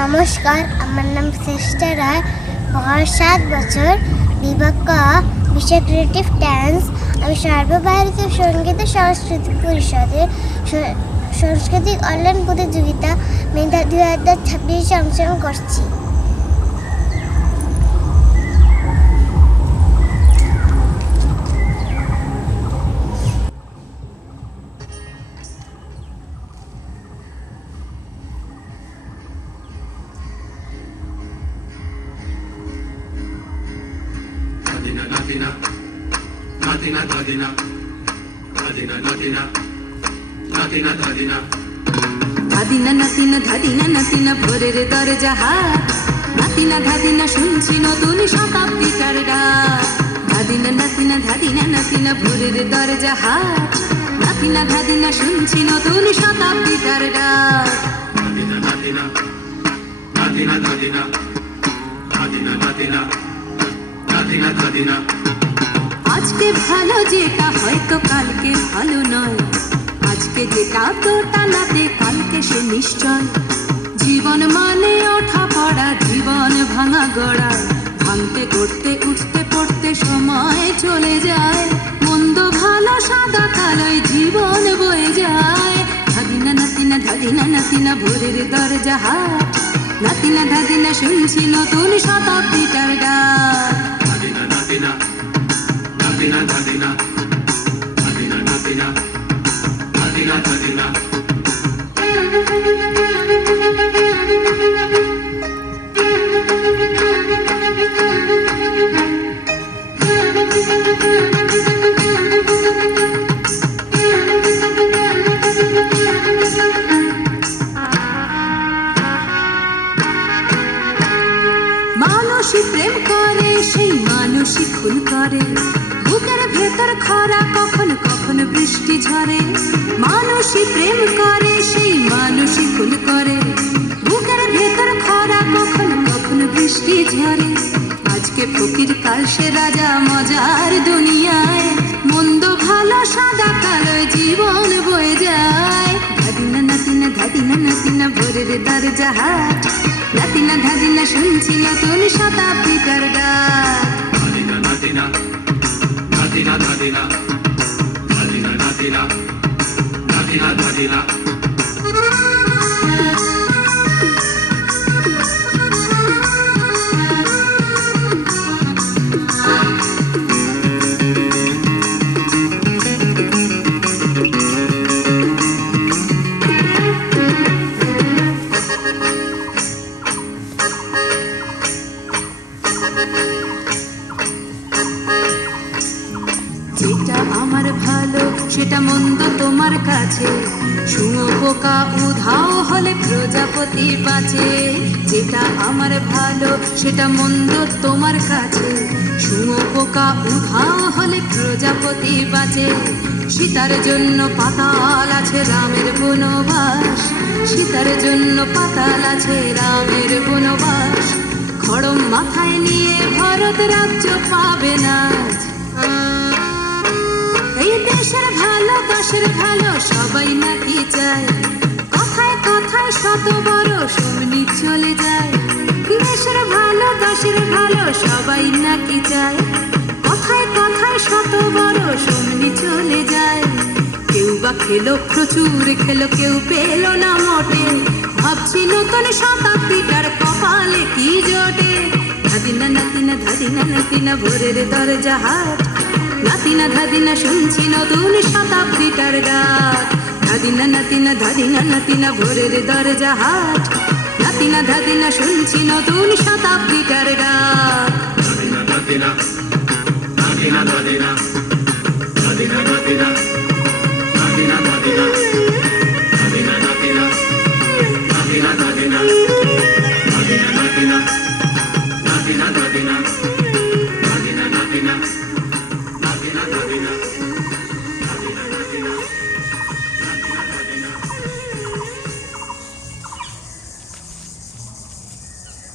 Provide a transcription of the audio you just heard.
নমস্কার, আমার নাম শ্রেষ্ঠা রায়। বয়স 7 বছর। বিভাগ ক, বিষয় ক্রিয়েটিভ ডান্স। আমি সর্বভারতীয় সঙ্গীত ও সাংস্কৃতিক পরিষদের সাংস্কৃতিক অনলাইন প্রতিযোগিতা মেধা 2026 অংশগ্রহণ করছি। ভোরের দরজা হাত নাতিনা ধাদিনা শুনছি নতুন শতাব্দীটার ডাক। ধাদিনা নাতিনা ধাদিনা নাতিনা ভোরের দরজা হাত নাতিনা ধাদিনা শুনছি নতুন শতাব্দীটার ডাক। আজকে ভালো যেটা হয়তো কালকে ভালো নয়, আজকে যেটা তো টানাতে কালকে সে নিশ্চয়। জীবন মানে ওঠা পড়া, জীবন ভাঙা গড়া, ভাঙতে করতে উঠতে পড়তে সময় চলে যায়। মন্দ ভালো সাদা কালোয় জীবন বয়ে যায়। ধাদিনা নাতিনা ধাদিনা নাতিনা ভোরের দরজা হাট নাতিনা ধাদিনা শুনছি নতুন শতাব্দীটার ডাক। ধাদিনা নাতিনা ধাদিনা ধাদিনা ধাদিনা নাতিনা ধাদিনা ধাদিনা। মানুষই প্রেম করে, সেই মানুষই খুন করে। বুকের ভেতর খরা, কখন কখন বৃষ্টি ঝরে। মানুষই প্রেম করে, সেই মানুষই খুন করে। বুকের ভেতর খরা, কখন কখন বৃষ্টি ঝরে। আজকে ফকির কাল সে রাজা মজার দুনিয়ায়। মন্দ ভালো সাদা কালো জীবন বয়ে যায়। ধাদিনা নাতিনা ধাদিনা নাতিনা ভোরের দরজা হাট নাতিনা ধাদিনা শুনছি নতুন শতাব্দীটার ডাক। ধাদিনা নাতিনা ধাদিনা ধাদিনা ধাদিনা নাতিনা ধাদিনা ধাদিনা। যেটা আমার ভালো সেটা মন্দ তোমার কাছে। শুঁয়োপোকা উধাও হলে প্রজাপতি বাঁচে। যেটা আমার ভালো সেটা মন্দ তোমার কাছে। শুঁয়োপোকা উধাও হলে প্রজাপতি বাঁচে। সীতার জন্য পাতাল আছে রামের বনবাস। সীতার জন্য পাতাল আছে রামের বনবাস। খড়ম মাথায় নিয়ে ভরত রাজ্য পাবে না। এই দেশের ভালো দেশের ভালো সবাই নাকি চায়। কথায় কথায় শত বড় সমনি চলে যায়। দেশের ভালো দেশের ভালো সবাই নাকি চায়। কথায় কথায় শত বড় সমনি চলে যায়। কেউ বা খেলো প্রচুর খেলো, কেউ পেল না মোটে। ভাবছি নতুন শতাব্দীটার কপালে কি জোটে। ধাদিনা নাতিনা ধাদিনা নাতিনা ভোরের দরজা হাট নাতিনা ধাদিনা শুনছি নতুন শতাব্দীটার ডাক। ধাদিনা নাতিনা ধাদিনা নাতিনা ভোরের দরজা হাট নাতিনা ধাদিনা শুনছি নতুন শতাব্দীটার ডাক। ধাদিনা নাতিনা ধাদিনা ধাদিনা